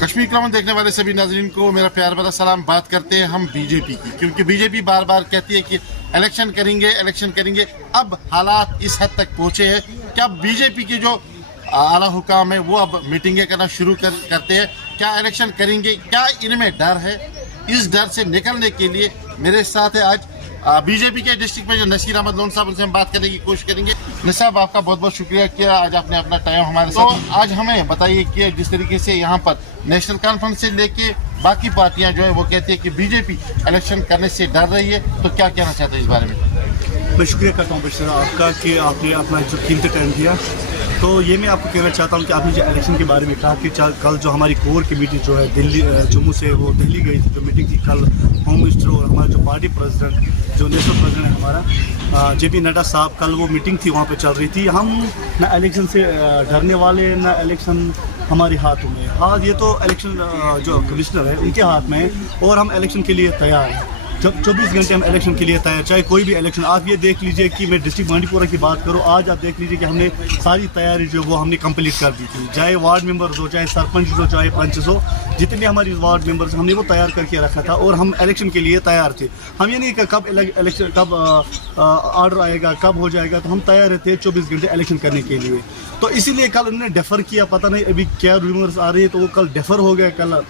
कश्मीर क्रमण देखने वाले सभी नाजरीन को मेरा प्यार भरा सलाम। बात करते हैं हम बीजेपी की, क्योंकि बीजेपी बार बार कहती है कि इलेक्शन करेंगे। अब हालात इस हद तक पहुंचे हैं कि अब बीजेपी के जो आला हुकाम है वो अब मीटिंगें करना शुरू करते हैं। क्या इलेक्शन करेंगे, क्या इनमें डर है? इस डर से निकलने के लिए मेरे साथ है आज बीजेपी के डिस्ट्रिक्ट में जो नसीर अहमद लोन साहब, उनसे हम बात करने की कोशिश करेंगे। नसीर साहब, आपका बहुत बहुत शुक्रिया कि आज आपने अपना टाइम हमारे साथ। तो आज हमें बताइए कि जिस तरीके से यहाँ पर नेशनल कॉन्फ्रेंस से लेके बाकी पार्टियां जो है वो कहती है कि बीजेपी इलेक्शन करने से डर रही है, तो क्या कहना चाहते हैं इस बारे में? मैं शुक्रिया करता हूँ बशर आपका कि आपने अपना जो कीमती टाइम दिया। तो ये मैं आपको कहना चाहता हूँ कि आपने जो इलेक्शन के बारे में कहा कि कल जो हमारी कोर कमेटी जो है दिल्ली जम्मू से वो दिल्ली गई थी, जो मीटिंग थी कल होम मिनिस्टर और हमारा जो पार्टी प्रेसिडेंट जो नेशनल प्रेसिडेंट है हमारा JP नड्डा साहब, कल वो मीटिंग थी वहाँ पे चल रही थी। हम ना इलेक्शन से डरने वाले, ना इलेक्शन हमारे हाथों में। आज ये तो इलेक्शन जो कमिश्नर है उनके हाथ में है और हम इलेक्शन के लिए तैयार हैं। जब 24 घंटे हम इलेक्शन के लिए तैयार, चाहे कोई भी इलेक्शन। आप ये देख लीजिए कि मैं डिस्ट्रिक्ट बांडीपुरा की बात करूँ, आज आप देख लीजिए कि हमने सारी तैयारी जो वो हमने कंप्लीट कर दी थी। चाहे वार्ड मेंबर्स हो, चाहे सरपंच हो, चाहे पंच हो, जितने हमारी वार्ड मेंबर्स हमने वो तैयार करके रखा था और हम इलेक्शन के लिए तैयार थे। हम ये नहीं कि कब इलेक्शन, कब ऑर्डर आएगा, कब हो जाएगा, तो हम तैयार रहते 24 घंटे इलेक्शन करने के लिए। तो इसीलिए कल उन्होंने डेफर किया, पता नहीं अभी क्या रूमर्स आ रही है, तो वो कल डेफर हो गया। कल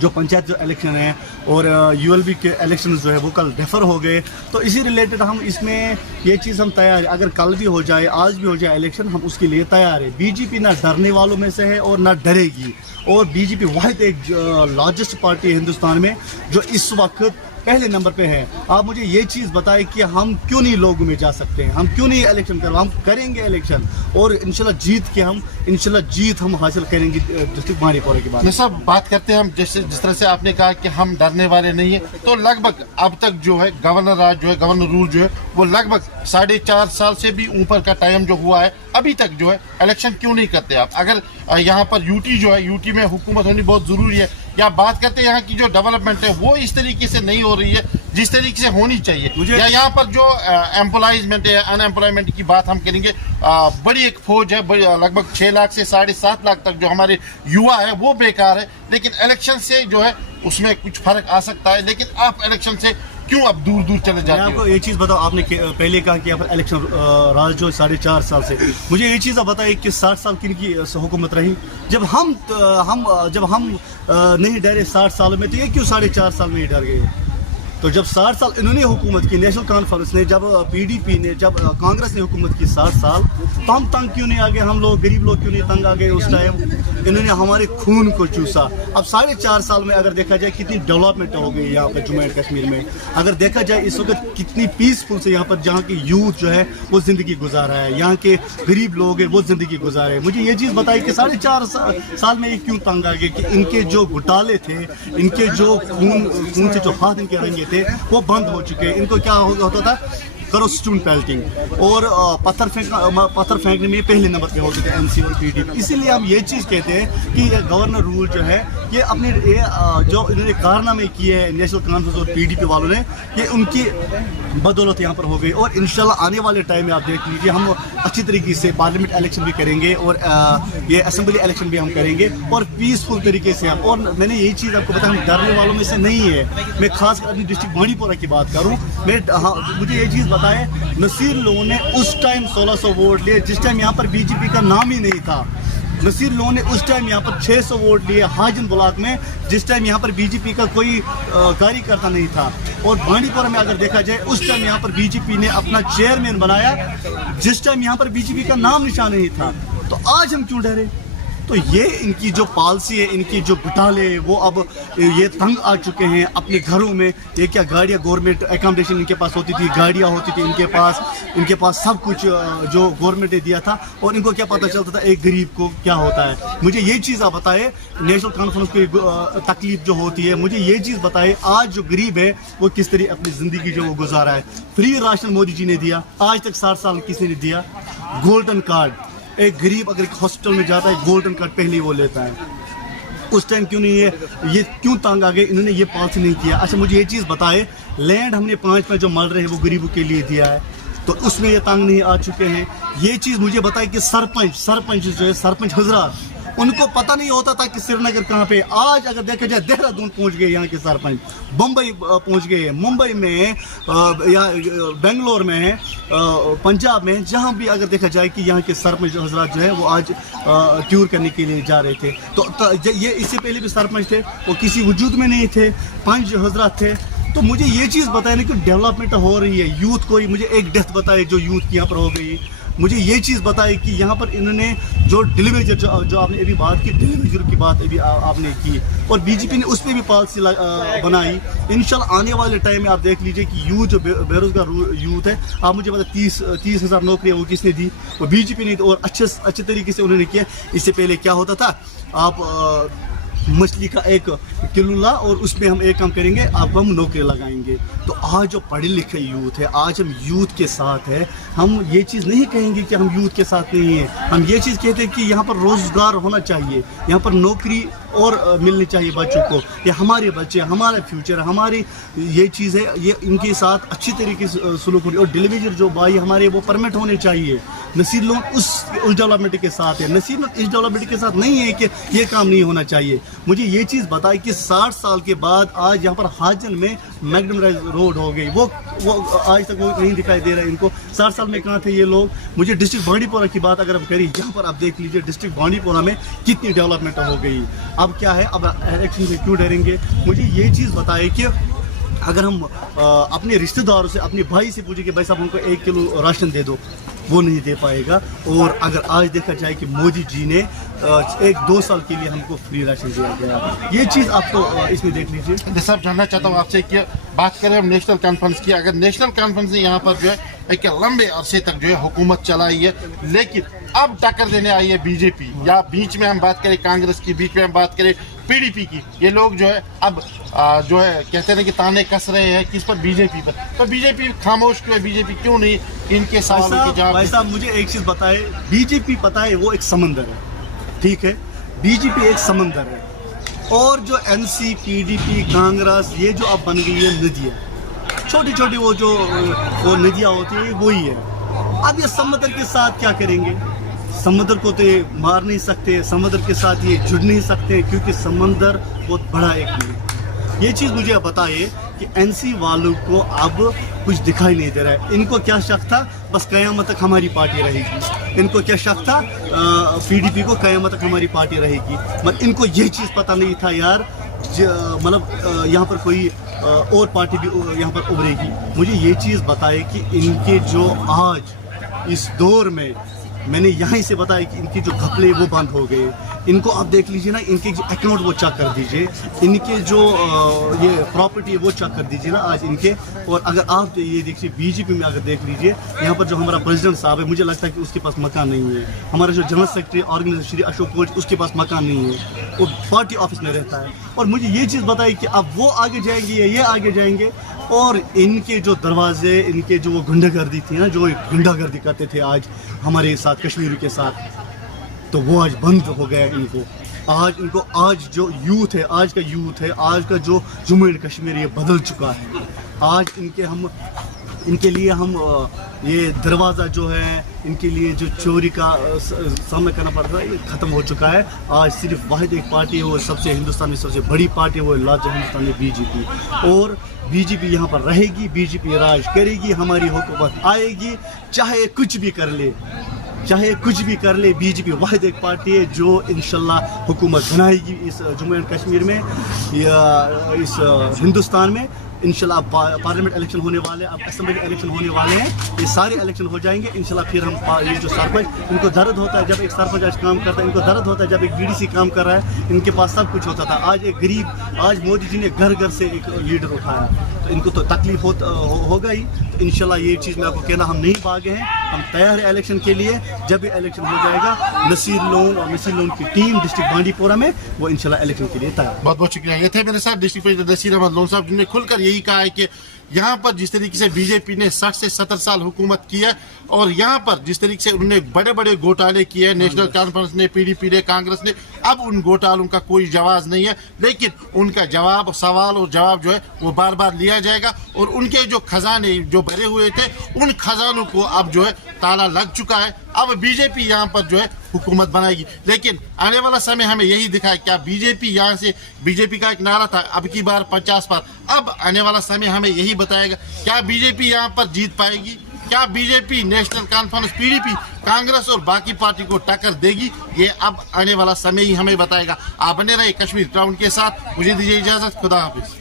जो पंचायत जो इलेक्शन है और ULB के इलेक्शन जो है वो कल डेफर हो गए। तो इसी रिलेटेड हम इसमें ये चीज़ हम तैयार है, अगर कल भी हो जाए, आज भी हो जाए इलेक्शन, हम उसके लिए तैयार है। बीजेपी ना डरने वालों में से है और ना डरेगी। और बीजेपी वाहिद एक लार्जेस्ट पार्टी है हिंदुस्तान में जो इस वक्त पहले नंबर पे है। आप मुझे ये चीज़ बताएं कि हम क्यों नहीं लोगों में जा सकते हैं, हम क्यों नहीं इलेक्शन करें? हम करेंगे इलेक्शन और इंशाल्लाह जीत हम हासिल करेंगे डिस्ट्रिक्ट बांडीपुरा की बात। सब बात करते हैं हम, जिस तरह से आपने कहा कि हम डरने वाले नहीं है, तो लगभग अब तक जो है गवर्नर राज जो है, गवर्नर रूल जो है वो लगभग 4.5 साल से भी ऊपर का टाइम जो हुआ है, अभी तक जो है इलेक्शन क्यों नहीं करते आप? अगर यहाँ पर यूटी जो है, यूटी में हुकूमत होनी बहुत ज़रूरी है, या बात करते हैं यहाँ की जो डेवलपमेंट है वो इस तरीके से नहीं हो रही है जिस तरीके से होनी चाहिए, या यहाँ पर जो एम्प्लॉयमेंट है, अनएम्प्लॉयमेंट की बात हम करेंगे, बड़ी एक फौज है, लगभग 6 लाख से 7.5 लाख तक जो हमारे युवा है वो बेकार है। लेकिन इलेक्शन से जो है उसमें कुछ फर्क आ सकता है, लेकिन आप इलेक्शन से क्यों अब दूर दूर चले जाते हो? आपको ये चीज़ बताओ, आपने पहले कहा कि यहाँ पर इलेक्शन राज जो 4.5 साल से, मुझे ये चीज़ बताइए कि 60 साल किन की हुकूमत रही? जब हम नहीं डरे 60 साल में, तो ये क्यों 4.5 साल में ही डर गए? तो जब 60 साल इन्होंने हुकूमत की, नेशनल कॉन्फ्रेंस ने, जब PDP ने, जब कांग्रेस ने हुकूमत की 60 साल, तो हम तंग क्यों नहीं आ गए? हम लोग गरीब लोग क्यों नहीं तंग आ गए उस टाइम? इन्होंने हमारे खून को चूसा। अब 4.5 साल में अगर देखा जाए कितनी डेवलपमेंट हो गई यहाँ पर जम्मू एंड कश्मीर में। अगर देखा जाए इस वक्त कितनी पीसफुल से यहाँ पर, जहाँ की यूथ जो है वो ज़िंदगी गुजार रहा है, यहाँ के गरीब लोग हैं वो ज़िंदगी गुजार रहे हैं। मुझे ये चीज़ बताइए कि 4.5 साल में ये क्यों तंग आ गए कि इनके जो घोटाले थे, इनके जो खून से जो हाथ इनके रंगे थे वो बंद हो चुके हैं। इनको क्या होता था, करो स्टून पेल्टिंग और पत्थर फेंकने में पहले नंबर पे होते थे MC और PDP। इसीलिए हम ये चीज़ कहते हैं कि गवर्नर रूल जो है ये अपने जो इन्होंने कारनामे किए हैं नेशनल कॉन्फ्रेंस और PDP वालों ने, ये उनकी बदौलत यहाँ पर हो गई। और इंशाल्लाह आने वाले टाइम में आप देख लीजिए हम अच्छी तरीके से पार्लियामेंट इलेक्शन भी करेंगे और ये असेंबली इलेक्शन भी हम करेंगे और पीसफुल तरीके से हम। और मैंने यही चीज़ आपको बताया, हम डरने वालों में से नहीं है। मैं खास कर अपनी डिस्ट्रिक्ट बांडीपुरा की बात करूँ, मुझे ये चीज़ बताएं, नसीर लोगों ने उस टाइम 1600 वोट लिए जिस टाइम यहाँ पर BJP का नाम ही नहीं था। नसीर लोगों ने उस टाइम यहाँ पर 600 वोट लिए हाजिन ब्लॉक में, जिस टाइम यहाँ पर BJP का कोई कार्यकर्ता नहीं था। और बांडीपुरा में अगर देखा जाए उस टाइम यहाँ पर BJP ने अपना चेयरमैन बनाया जिस टाइम यहाँ पर BJP का नाम निशान नहीं था। तो आज हम क्यों डरे? तो ये इनकी जो पॉलिसी है, इनकी जो घोटाले, वो अब ये तंग आ चुके हैं अपने घरों में। ये क्या गाड़ियाँ, गवर्नमेंट एकोमोडेशन इनके पास होती थी, गाड़ियाँ होती थी इनके पास सब कुछ जो गवर्नमेंट ने दिया था, और इनको क्या पता चलता था एक गरीब को क्या होता है। मुझे ये चीज़ आप बताएं, नेशनल कॉन्फ्रेंस की तकलीफ जो होती है, मुझे ये चीज़ बताएं आज जो गरीब है वो किस तरह अपनी ज़िंदगी जो वो गुजारा है। फ्री राशन मोदी जी ने दिया, आज तक 60 साल किसी ने दिया। गोल्डन कार्ड, एक गरीब अगर हॉस्पिटल में जाता है गोल्डन कार्ड पहले ही वो लेता है। उस टाइम क्यों नहीं है? ये क्यों तंग आ गए? इन्होंने ये पॉलिसी नहीं किया। अच्छा मुझे ये चीज़ बताए, लैंड हमने 5 में जो मल रहे हैं वो गरीबों के लिए दिया है, तो उसमें ये तंग नहीं आ चुके हैं। ये चीज़ मुझे बताए कि सरपंच जो है, सरपंच हजरात उनको पता नहीं होता था कि श्रीनगर कहाँ पे। आज अगर देखा जाए देहरादून पहुँच गए यहाँ के सरपंच, बम्बई पहुँच गए, मुंबई में या बेंगलोर में, पंजाब में, जहाँ भी अगर देखा जाए कि यहाँ के सरपंच हजरात जो है वो आज टूर करने के लिए जा रहे थे। तो ये इससे पहले भी सरपंच थे, वो किसी वजूद में नहीं थे, पंच हजरात थे। तो मुझे ये चीज़ बताए ना कि डेवलपमेंट हो रही है, यूथ को मुझे एक डेथ बताए जो यूथ की यहाँ पर हो गई। मुझे ये चीज़ बताई कि यहाँ पर इन्होंने जो डिलीवेजर जो आपने अभी बात की, डिलीवेजर की बात अभी आपने की, और बीजेपी ने उस पर भी पॉलिसी बनाई। इंशाल्लाह आने वाले टाइम में आप देख लीजिए कि यूथ जो बेरोजगार यूथ है, आप मुझे बता 30,000 नौकरियाँ वो किसने दी? वो बीजेपी ने, और अच्छे तरीके से उन्होंने किया। इससे पहले क्या होता था, आप मछली का एक किलो ला और उसमें हम एक काम करेंगे, आपको हम नौकरी लगाएंगे। तो आज जो पढ़े लिखे यूथ है, आज हम यूथ के साथ है। हम ये चीज़ नहीं कहेंगे कि हम यूथ के साथ नहीं हैं, हम ये चीज़ कहते हैं कि यहाँ पर रोज़गार होना चाहिए, यहाँ पर नौकरी और मिलनी चाहिए बच्चों को। ये हमारे बच्चे, हमारा फ्यूचर, हमारी ये चीज़ है, ये इनके साथ अच्छी तरीके से सलूक होनी। और डिलीवरी जो भाई हमारे वो परमिट होने चाहिए। नसीर लोन उस डेवलपमेंट के साथ है, नसीर लोन इस डेवलपमेंट के साथ नहीं है कि ये काम नहीं होना चाहिए। मुझे ये चीज़ बताई कि 60 साल के बाद आज यहाँ पर हाजन में मैकडमराइज रोड हो गई। वो आज तक वो नहीं दिखाई दे रहा है इनको। 60 साल में कहाँ थे ये लोग? मुझे डिस्ट्रिक्ट बांडीपोरा की बात अगर हम करें, यहाँ पर आप देख लीजिए डिस्ट्रिक्ट बांडीपोरा में कितनी डेवलपमेंट हो गई। अब क्या है, अब इलेक्शन से क्यों डरेंगे? मुझे ये चीज़ बताए कि अगर हम अपने रिश्तेदारों से, अपने भाई से पूछे कि भाई साहब हमको 1 किलो राशन दे दो, वो नहीं दे पाएगा। और अगर आज देखा जाए कि मोदी जी ने 1-2 साल के लिए हमको फ्री राशन दिया गया, ये चीज़ आपको इसमें देख लीजिए। साहब जानना चाहता हूँ आपसे कि बात करें हम नेशनल कॉन्फ्रेंस की, अगर नेशनल कॉन्फ्रेंस ने यहाँ पर जो है एक लंबे अरसे तक जो है हुकूमत चलाई है, लेकिन अब टक्कर देने आई है बीजेपी, या बीच में हम बात करें कांग्रेस की, बीच में हम बात करें पीडीपी की, ये लोग जो है अब जो है कहते हैं कि ताने कस रहे हैं किस पर? बीजेपी पर। तो बीजेपी खामोश क्यों है? बीजेपी क्यों नहीं इनके सवालों के जवाब? भाई साहब मुझे एक चीज़ बताए, बीजेपी पता है वो एक समंदर है, ठीक है? बीजेपी एक समंदर है, और जो एनसी, पीडीपी, कांग्रेस ये जो अब बन गई है नदियाँ, छोटी छोटी वो नदियाँ होती है, वही है। अब ये समुद्र के साथ क्या करेंगे? समुद्र को तो ये मार नहीं सकते, समुद्र के साथ ये जुड़ नहीं सकते, क्योंकि समंदर बहुत बड़ा एक है। ये चीज़ मुझे बताइए कि एनसी वालों को अब कुछ दिखाई नहीं दे रहा है। इनको क्या शक था बस क़यामत तक हमारी पार्टी रहेगी, इनको क्या शक था पीडीपी को क़यामत तक हमारी पार्टी रहेगी, मगर इनको ये चीज़ पता नहीं था यार, मतलब यहाँ पर कोई और पार्टी भी यहाँ पर उभरेगी। मुझे ये चीज़ बताए कि इनके जो आज इस दौर में, मैंने यहाँ से बताया कि इनके जो घपले वो बंद हो गए। इनको आप देख लीजिए ना, इनके जो अकाउंट वो चेक कर दीजिए, इनके जो ये प्रॉपर्टी है वो चेक कर दीजिए ना आज इनके। और अगर आप ये देखिए बीजेपी में अगर देख लीजिए, यहाँ पर जो हमारा प्रेसिडेंट साहब है, मुझे लगता है कि उसके पास मकान नहीं है। हमारा जो general secretary organisation Shri Ashok Koch, उसके पास मकान नहीं है, वो पार्टी ऑफिस में रहता है। और मुझे ये चीज़ बताई कि अब वो आगे जाएंगे या ये आगे जाएंगे, और इनके जो दरवाजे, इनके जो वो गुंडागर्दी थी ना, जो गुंडागर्दी करते थे आज हमारे साथ, कश्मीर के साथ, तो वो आज बंद हो गया इनको। आज जो यूथ है, आज का यूथ है, आज का जो जम्मू एंड कश्मीर ये बदल चुका है। आज इनके लिए हम ये दरवाज़ा जो है, इनके लिए जो चोरी का सामना करना पड़ रहा है, ये ख़त्म हो चुका है। आज सिर्फ वाहिद एक पार्टी है, वो सबसे हिंदुस्तान में सबसे बड़ी पार्टी है, वो लार्ज हिंदुस्तान में बीजेपी। और बीजेपी यहाँ पर रहेगी, बीजेपी राज करेगी, हमारी हुकूमत आएगी, चाहे कुछ भी कर ले, चाहे कुछ भी कर ले। बीजेपी वाहिद एक पार्टी है जो इंशाल्लाह हुकूमत बनाएगी इस जम्मू एंड कश्मीर में या इस हिंदुस्तान में। इंशाल्लाह पार्लियामेंट इलेक्शन होने वाले हैं, अब असेंबली इलेक्शन होने वाले हैं, ये सारे इलेक्शन हो जाएंगे इंशाल्लाह। फिर हम ये जो सरपंच, इनको दर्द होता है जब एक सरपंच आज काम करता है, इनको दर्द होता है जब एक बीडीसी काम कर रहा है। इनके पास सब कुछ होता था, आज एक गरीब, आज मोदी जी ने घर घर से एक लीडर उठाया, तो इनको तो तकलीफ होगा ही। तो इंशाल्लाह ये चीज़ मैं आपको कहना, हम नहीं भागे हैं, हम तैयार हैं इलेक्शन के लिए। जब भी इलेक्शन हो जाएगा, नसीर लोन और नसीर लोन की टीम डिस्ट्रिक्ट बांडीपोरा में वो इंशाल्लाह इलेक्शन के लिए तैयार। बहुत बहुत शुक्रिया। ये थे मेरे साथ डिस्ट्रिक्ट प्रेसिडेंट नसीर अहमद लोन साहब, जिन्होंने खुलकर यही कहा है कि यहाँ पर जिस तरीके से बीजेपी ने 60 से 70 साल हुकूमत की है, और यहाँ पर जिस तरीके से उन्होंने बड़े बड़े घोटाले किए हैं, नेशनल कॉन्फ्रेंस ने, पीडीपी ने, कांग्रेस ने, अब उन घोटालों का कोई जवाब नहीं है, लेकिन उनका जवाब, सवाल और जवाब जो है वो बार बार लिया जाएगा। और उनके जो खजाने जो भरे हुए थे, उन खजानों को अब जो है ताला लग चुका है। अब बीजेपी यहाँ पर जो है हुकूमत बनाएगी। लेकिन आने वाला समय हमें यही दिखाए, क्या बीजेपी यहाँ से, बीजेपी का एक नारा था अब की बार 50 पार, अब आने वाला समय हमें यही बताएगा क्या बीजेपी यहाँ पर जीत पाएगी, क्या BJP national conference PDP Congress और बाकी पार्टी को टक्कर देगी। ये अब आने वाला समय ही हमें बताएगा। आप बने रहे कश्मीर क्राउन के साथ, मुझे दीजिए इजाजत, खुदा हाफिज।